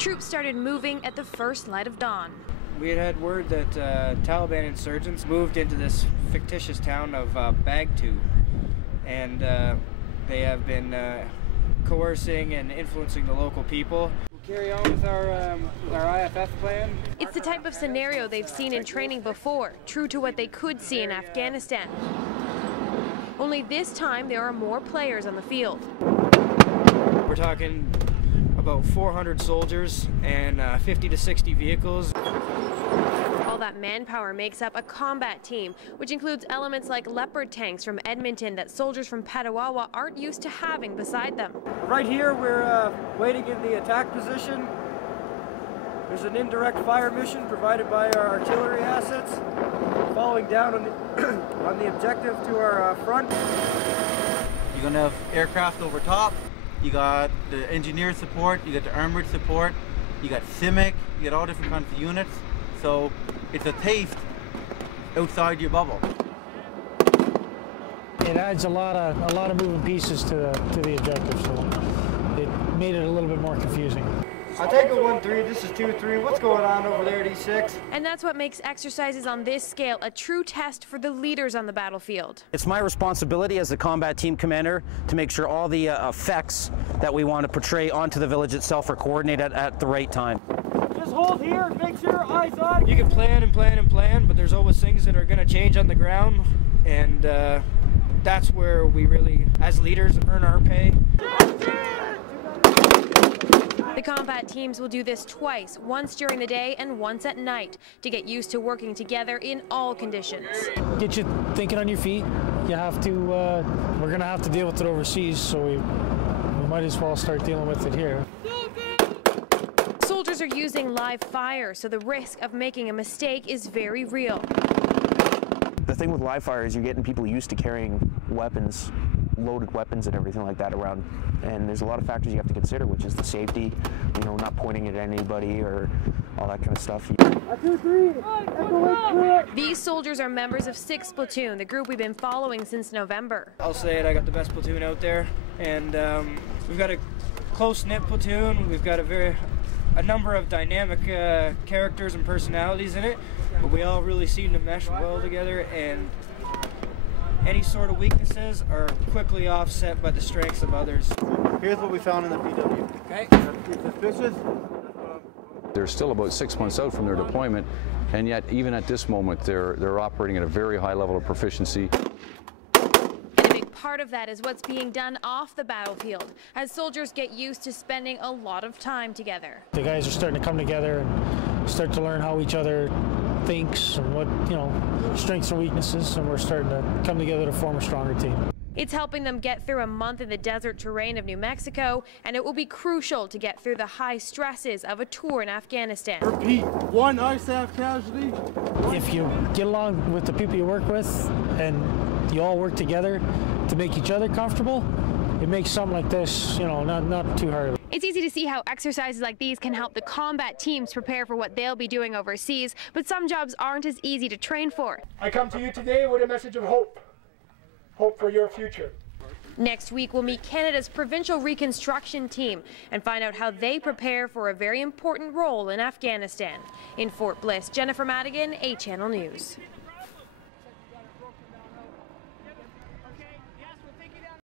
Troops started moving at the first light of dawn. We had word that Taliban insurgents moved into this fictitious town of Bagtu, and they have been coercing and influencing the local people. We'll carry on with our IFF plan. It's the type of scenario they've seen in training before, true to what they could see in Afghanistan. Only this time there are more players on the field. We're talking about 400 soldiers and 50 to 60 vehicles. All that manpower makes up a combat team, which includes elements like Leopard tanks from Edmonton that soldiers from Petawawa aren't used to having beside them. Right here, we're waiting in the attack position. There's an indirect fire mission provided by our artillery assets, following down on the objective to our front. You're going to have aircraft over top. You got the engineer support, you got the armored support, you got CIMIC, you got all different kinds of units. So it's a taste outside your bubble. It adds a lot of moving pieces to the objective, so it made it a little bit more confusing. I'll take a 1-3, this is 2-3. What's going on over there at E6? And that's what makes exercises on this scale a true test for the leaders on the battlefield. It's my responsibility as the combat team commander to make sure all the effects that we want to portray onto the village itself are coordinated at the right time. Just hold here and make sure eyes on. You can plan and plan and plan, but there's always things that are going to change on the ground, and that's where we really, as leaders, earn our pay. The combat teams will do this twice, once during the day and once at night, to get used to working together in all conditions. Get you thinking on your feet. You have to, we're going to have to deal with it overseas, so we might as well start dealing with it here. Soldiers are using live fire, so the risk of making a mistake is very real. The thing with live fire is you're getting people used to carrying weapons, loaded weapons and everything like that around, and there's a lot of factors you have to consider, which is the safety, you know, not pointing it at anybody or all that kind of stuff. These soldiers are members of 6th Platoon, the group we've been following since November. I'll say it, I got the best platoon out there, and we've got a close-knit platoon. We've got a number of dynamic characters and personalities in it, but we all really seem to mesh well together, and any sort of weaknesses are quickly offset by the strengths of others. Here's what we found in the PW. Okay. Suspicious. They're still about 6 months out from their deployment, and yet even at this moment they're operating at a very high level of proficiency. Part of that is what's being done off the battlefield, as soldiers get used to spending a lot of time together. The guys are starting to come together and start to learn how each other thinks and what, you know, strengths and weaknesses, and we're starting to come together to form a stronger team. It's helping them get through a month in the desert terrain of New Mexico, and it will be crucial to get through the high stresses of a tour in Afghanistan. Repeat, 1 ISAF casualty. If you get along with the people you work with and you all work together to make each other comfortable, it makes something like this, you know, not too hard. It's easy to see how exercises like these can help the combat teams prepare for what they'll be doing overseas, but some jobs aren't as easy to train for. I come to you today with a message of hope. Hope for your future. Next week, we'll meet Canada's provincial reconstruction team and find out how they prepare for a very important role in Afghanistan. In Fort Bliss, Jennifer Madigan, 8 Channel News.